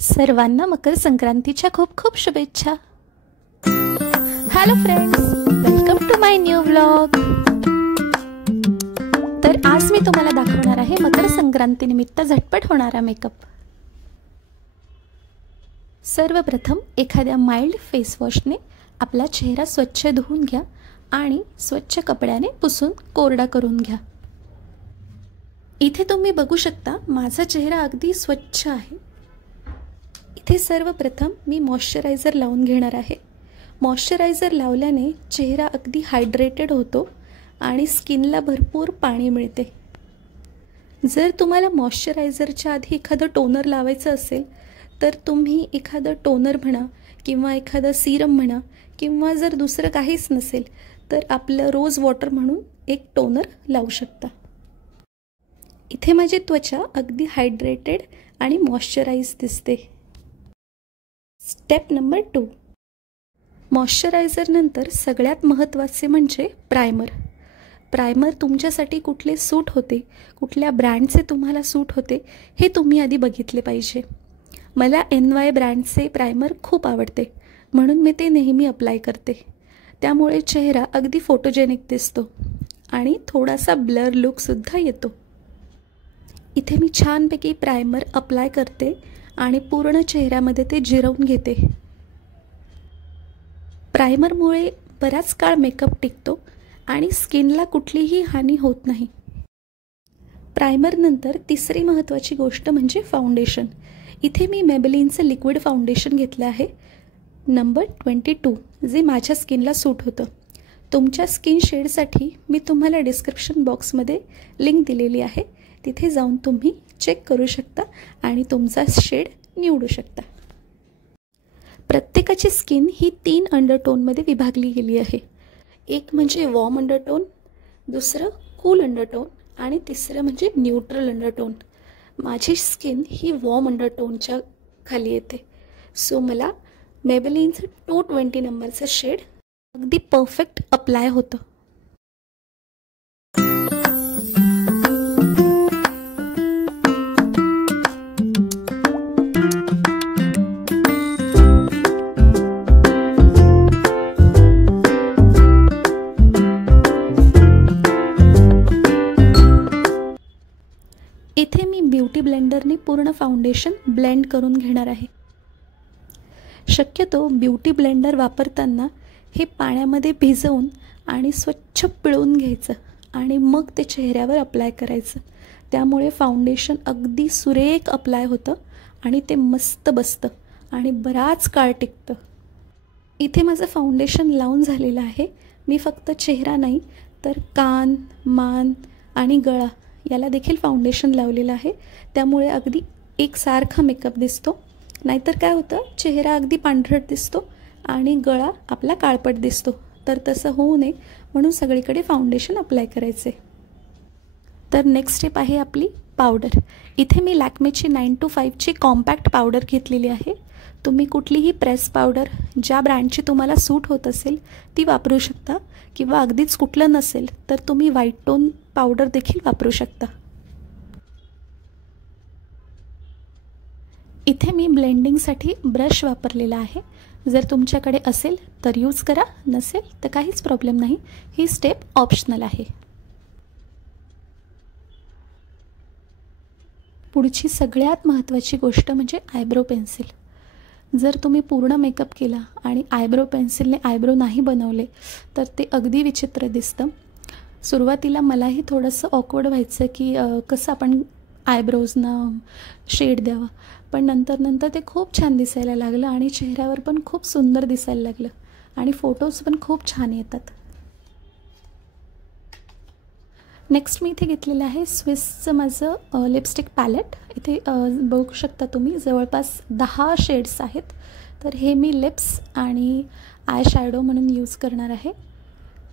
सर्वांना मकर संक्रांतीच्या खूप खूप शुभेच्छा. Hello friends, welcome to my new vlog. तर आज मी तुम्हाला दाखवणार आहे मकर संक्रांतीनिमित्त झटपट होणारा मेकअप. सर्वप्रथम एखाद्या माइल्ड फेस वॉशने आपला चेहरा स्वच्छ धुवून घ्या आणि स्वच्छ कपड्याने पुसून कोरडा करून घ्या. इथे तुम्ही बघू शकता माझा चेहरा अगदी स्वच्छ आहे. इथे सर्वप्रथम मी मॉइश्चरायझर लावून घेणार आहे. मॉइश्चरायझर लावल्याने चेहरा अगदी हायड्रेटेड होतो आणि स्किनला भरपूर पाणी मिळते. जर तुम्हाला मॉइश्चरायझरच्या आधी एखादं टोनर लावायचं असेल तर तुम्ही एखादं टोनर म्हणा किंवा एखादं सिरम म्हणा, किंवा जर दुसरं काहीच नसेल तर आपलं रोज वॉटर म्हणून एक टोनर लावू शकता. इथे माझी त्वचा अगदी हायड्रेटेड आणि मॉइश्चराइज दिसते. Step number 2. मॉइश्चरायझर नंतर सगळ्यात महत्त्वाचे म्हणजे प्रायमर. प्रायमर तुमच्यासाठी कुठले सूट होते, कुठल्या ब्रँडचे तुम्हाला सूट होते हे तुम्ही आधी बघितले पाहिजे. मला NY ब्रँडचे प्रायमर खूप आवडते म्हणून मी ते नेहमी अप्लाय करते. त्यामुळे चेहरा अगदी फोटोजेनिक दिसतो आणि थोडासा ब्लर लुकसुद्धा येतो. इथे मी छानपैकी प्रायमर अप्लाय करते आणि पूर्ण चेहऱ्यामध्ये ते जिरवून घेते. प्रायमरमुळे बराच काळ मेकअप टिकतो आणि स्किनला कुठलीही हानी होत नाही. प्रायमरनंतर तिसरी महत्त्वाची गोष्ट म्हणजे फाउंडेशन. इथे मी मेबेलिनचं लिक्विड फाउंडेशन घेतलं आहे नंबर 22, जे माझ्या स्किनला सूट होतं. तुमच्या स्किन शेडसाठी मी तुम्हाला डिस्क्रिप्शन बॉक्समध्ये लिंक दिलेली आहे, तिथे जाऊन तुम्ही चेक करू शकता आणि तुमचा शेड निवडू शकता. प्रत्येकाची स्किन ही 3 अंडरटोनमध्ये विभागली गेली आहे. एक म्हणजे वॉर्म अंडरटोन, दुसरं कूल अंडरटोन आणि तिसरं म्हणजे न्यूट्रल अंडरटोन. माझी स्किन ही वॉर्म अंडरटोनच्या खाली येते. सो मला मेबेलिनचं 220 नंबरचं शेड अगदी परफेक्ट अप्लाय होतं. इथे मी ब्युटी ब्लेंडरने पूर्ण फाउंडेशन ब्लेंड करून घेणार आहे. शक्यतो ब्युटी ब्लेंडर वापरताना हे पाण्यामध्ये भिजवून आणि स्वच्छ पिळून घ्यायचं आणि मग ते चेहऱ्यावर अप्लाय करायचं. त्यामुळे फाउंडेशन अगदी सुरेख अप्लाय होतं आणि ते मस्त बसतं आणि बराच काळ टिकतं. इथे माझं फाउंडेशन लावून झालेलं आहे. मी फक्त चेहरा नाही तर कान, मान आणि गळा याला देखील फाउंडेशन लावलेलं आहे. त्यामुळे अगदी एकसारखा मेकअप दिसतो. नाहीतर काय होतं, चेहरा अगदी पांढरट दिसतो आणि गळा आपला काळपट दिसतो. तर तसं होऊ नये म्हणून सगळीकडे फाउंडेशन अप्लाय करायचे. तर नेक्स्ट स्टेप आहे आपली पावडर. इथे मी लॅक्मेची 9 to 5ची कॉम्पॅक्ट पावडर घेतलेली आहे. तुम्ही कुठलीही प्रेस पावडर ज्या ब्रँडची तुम्हाला सूट होत असेल ती वापरू शकता, किंवा अगदीच कुठलं नसेल तर तुम्ही व्हाईट टोन पावडर देखील वापरू शकता. इथे मी ब्लेंडिंगसाठी ब्रश वापरलेला आहे. जर तुमच्याकडे असेल तर यूज करा, नसेल तर काहीच प्रॉब्लेम नाही. ही स्टेप ऑप्शनल आहे. पुढची सगळ्यात महत्त्वाची गोष्ट म्हणजे आयब्रो पेन्सिल. जर तुम्ही पूर्ण मेकअप केला आणि आयब्रो पेन्सिलने आयब्रो नाही बनवले तर ते अगदी विचित्र दिसतं. सुरुवातीला मलाही थोडंसं ऑकवर्ड व्हायचं की कसं आपण आयब्रोजना शेड द्यावा, पण नंतर ते खूप छान दिसायला लागलं आणि चेहऱ्यावर पण खूप सुंदर दिसायला लागलं आणि फोटोज पण खूप छान येतात. नेक्स्ट मी इथे घेतलेलं आहे स्विसचं माझं लिपस्टिक पॅलेट. इथे बघू शकता तुम्ही जवळपास 10 शेड्स आहेत. तर हे मी लिप्स आणि आय शॅडो म्हणून यूज करणार आहे.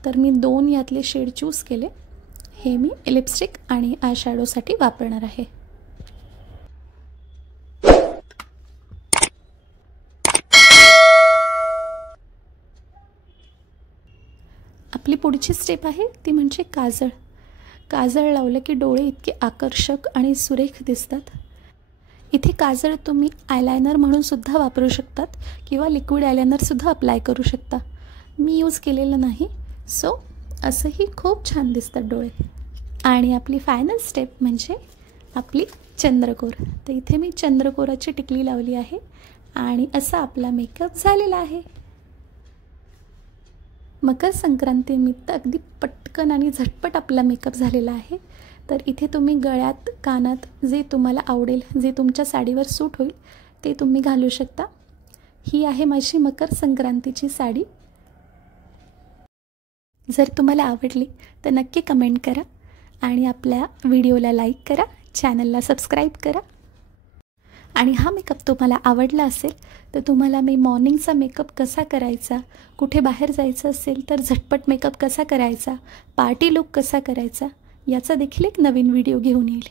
तर मी 2 यातले शेड चूज केले. हे मी लिपस्टिक आणि आय शॅडोसाठी वापरणार आहे. आपली पुढची स्टेप आहे ती म्हणजे काजळ. काजळ लावलं की डोळे इतके आकर्षक आणि सुरेख दिसतात. इथे काजळ तुम्ही आयलायनर म्हणून सुद्धा वापरू शकतात किंवा लिक्विड आयलायनरसुद्धा अप्लाय करू शकता. मी यूज केलेलं नाही, सो असंही खूप छान दिसतात डोळे. आणि आपली फायनल स्टेप म्हणजे आपली चंद्रकोर. तर इथे मी चंद्रकोराची टिकली लावली आहे आणि असा आपला मेकअप झालेला आहे. मकर संक्रांतीनिमित्त अगदी पटकन आणि झटपट आपला मेकअप झालेला आहे. तर इथे तुम्ही गळ्यात, कानात जे तुम्हाला आवडेल, जे तुमच्या साडीवर सूट होईल ते तुम्ही घालू शकता. ही आहे माझी मकर संक्रांतीची साडी. जर तुम्हाला आवडली तर नक्की कमेंट करा आणि आपल्या व्हिडिओला लाईक करा, चॅनलला सबस्क्राईब करा. आणि हा मेकअप तुम्हाला आवडला असेल तर तुम्हाला मी मॉर्निंगचा मेकअप कसा करायचा, कुठे बाहेर जायचं असेल तर झटपट मेकअप कसा करायचा, पार्टी लुक कसा करायचा याचा देखील एक नवीन व्हिडिओ घेऊन येईल.